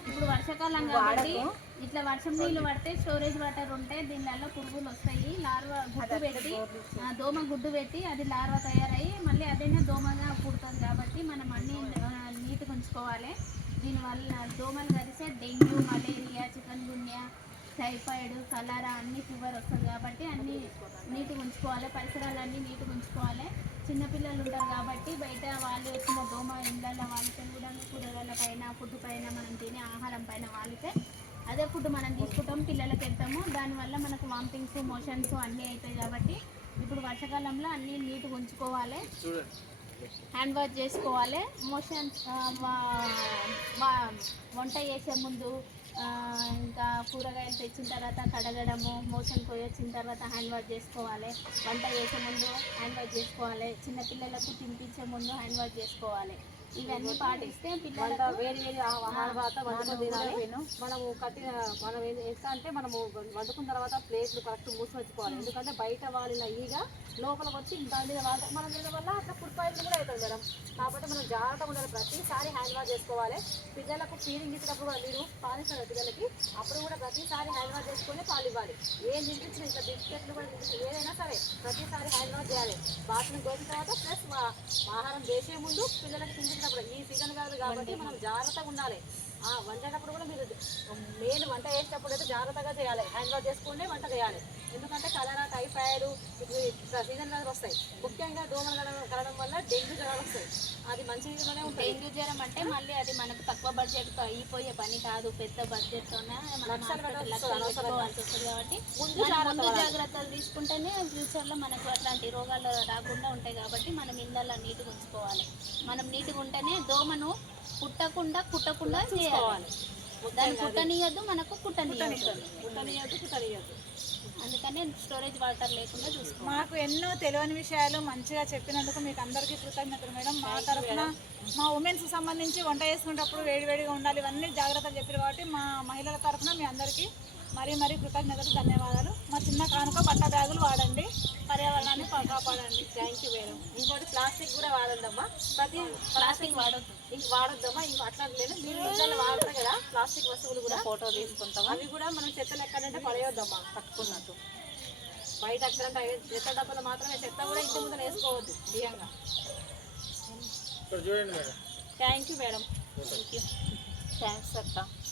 ఇప్పుడు వర్షాకాలం కాబట్టి ఇట్లా వర్షం నీళ్ళు పడితే స్టోరేజ్ వాటర్ ఉంటే దీనిలో పురుగులు వస్తాయి. లార్వా గుడ్డు పెట్టి దోమ గుడ్డు పెట్టి అది లార్వా తయారయ్యి మళ్ళీ అదేనే దోమగా పుడుతుంది కాబట్టి మనం అన్ని నీట్గా ఉంచుకోవాలి దీనివల్ల దోమలు కలిసే dengue malaria chikungunya typhoid cholera అన్ని ఫీవర్ వస్తుంది కాబట్టి అన్ని నీట్గా ఉంచుకోవాలి పరిసరాలన్నీ నీట్గా ఉంచుకోవాలి చిన్నపిల్లలు ఉంటారు కాబట్టి పైన ఫుడ్ పైన మనం తినే ఆహారం పైన వాలితే అదే ఫుడ్ మనం తీసుకుంటాం పిల్లలకి వెళ్తాము దానివల్ల మనకు వామిటింగ్స్ మోషన్స్ అన్నీ అవుతాయి కాబట్టి ఇప్పుడు వర్షాకాలంలో అన్నీ నీట్గా ఉంచుకోవాలి. హ్యాండ్ వాష్ చేసుకోవాలి. మోషన్స్ వంట చేసే ముందు ఇంకా కూరగాయలు తెచ్చిన తర్వాత కడగడము మోషన్ పోయొచ్చిన తర్వాత హ్యాండ్ వాష్ చేసుకోవాలి. వంట చేసే ముందు హ్యాండ్ వాష్ చేసుకోవాలి. చిన్నపిల్లలకు తినిపించే ముందు హ్యాండ్ వాష్ చేసుకోవాలి. ఇవన్నీ పాటిస్తే పిల్లలకు వేడి వేడి ఆ- ఆహార వండుకొని తినాలి. మనము కట్టిన మనం ఏం ఎట్లా అంటే మనము వండుకున్న తర్వాత ప్లేట్లు కరెక్ట్ మూసి పెట్టుకోవాలి ఎందుకంటే బయట వాలిన ఈగ లోపలికి వచ్చి దాని మీద వాత మనం తినడం వల్ల అట్లా ఫుడ్ పాయిజన్ కూడా అవుతుంది మేడం. కాబట్టి మనం జాగ్రత్తగా ఉండాలి. ప్రతిసారి హ్యాండ్ వాష్ చేసుకోవాలి. పిల్లలకు ఫీడింగ్ ఇచ్చినప్పుడు కూడా మీరు పాలిస్తారు పిల్లలకి? అప్పుడు కూడా ప్రతిసారి హ్యాండ్ వాష్ చేసుకొని పాలు ఇవ్వాలి. ఏం తినిపించిన ఇంకా బిస్కెట్లు కూడా తినిపించిన ఏదైనా సరే ప్రతిసారి హ్యాండ్ వాష్ చేయాలి. బాత్రూమ్ పోయిన తర్వాత ప్లస్ ఆహారం చేసే ముందు పిల్లలకి తినిపించినప్పుడు ఈ సీజన్ కాదు కాబట్టి మనం జాగ్రత్తగా ఉండాలి. ఆ వండేటప్పుడు కూడా మీరు మెయిన్ వంట చేసేటప్పుడు అయితే జాగ్రత్తగా చేయాలి. హ్యాండ్ వాష్ చేసుకుంటే వంట చేయాలి. ఎందుకంటే కలరా టైఫాయిడ్ ఇవి సీజన్ కాదు వస్తాయి. ముఖ్యంగా దోమలు కలవడం వల్ల డెంగ్యూ జ్వరాలు వస్తాయి. అది మంచి నీళ్ళలోనే ఉంటుంది. డెంగ్యూ జ్వరం అంటే మళ్ళీ అది మనకు తక్కువ బడ్జెట్ అయిపోయే పని కాదు. పెద్ద బడ్జెట్ తోనే మనం లక్షలు హాస్పిటల్ పెట్టాల్సి లక్షలు వస్తుంది, పెట్టుకోవాల్సి వస్తుంది కాబట్టి ముందు. జాగ్రత్తలు తీసుకుంటేనే ఫ్యూచర్లో మనకు అట్లాంటి రోగాలు రాకుండా ఉంటాయి కాబట్టి ఇళ్ళల్లో నీట్గా ఉంచుకోవాలి. మనం నీట్గా ఉంటేనే దోమను పుట్టకుండా కుట్టకుండా చేయాలి. దాన్ని కుట్టనీయద్దు మనకు కుట్టనీయద్దు. కుట్టనియద్దు. కుట్టనియద్దు అందుకనే స్టోరేజ్ వాటర్ లేకుండా చూసుకోవాలి. మాకు ఎన్నో తెలియని విషయాలు మంచిగా చెప్పినందుకు మీకు అందరికీ కృతజ్ఞతలు మేడం. మా తరఫున మా ఉమెన్స్ సంబంధించి వంట చేసుకునేటప్పుడు వేడివేడిగా ఉండాలి ఇవన్నీ జాగ్రత్తలు చెప్పారు కాబట్టి మా మహిళల తరఫున మీ అందరికీ మరీ మరీ కృతజ్ఞతలు ధన్యవాదాలు. మా చిన్న కానుక బట్ట బ్యాగులు వాడండి. పా- కాపాడండి. థ్యాంక్ యూ మేడం ఇంకోటి ప్లాస్టిక్ కూడా వాడద్దమ్మా. ప్రతి ప్లాస్టిక్ వాడొద్దు. ఇంక వాడొద్దమ్మా. ఇంక అట్లా లేదు. మీరు ఇళ్ళలో వాడతారు కదా. ప్లాస్టిక్ వస్తువులు కూడా. ఫోటో తీసుకుంటాం అవి కూడా మనం చెత్తలు ఎక్కడంటే పడేయొద్దమ్మా. పట్టుకున్నట్టు. బయట ఎక్కడంటే చెత్త డబ్బాలు మాత్రమే చెత్త కూడా ఇంటి ముందు వేసుకోవద్దు. బియ్యంగా ఇక్కడ చూడండి మేడం. థ్యాంక్ యూ మేడం థ్యాంక్స్ అక్క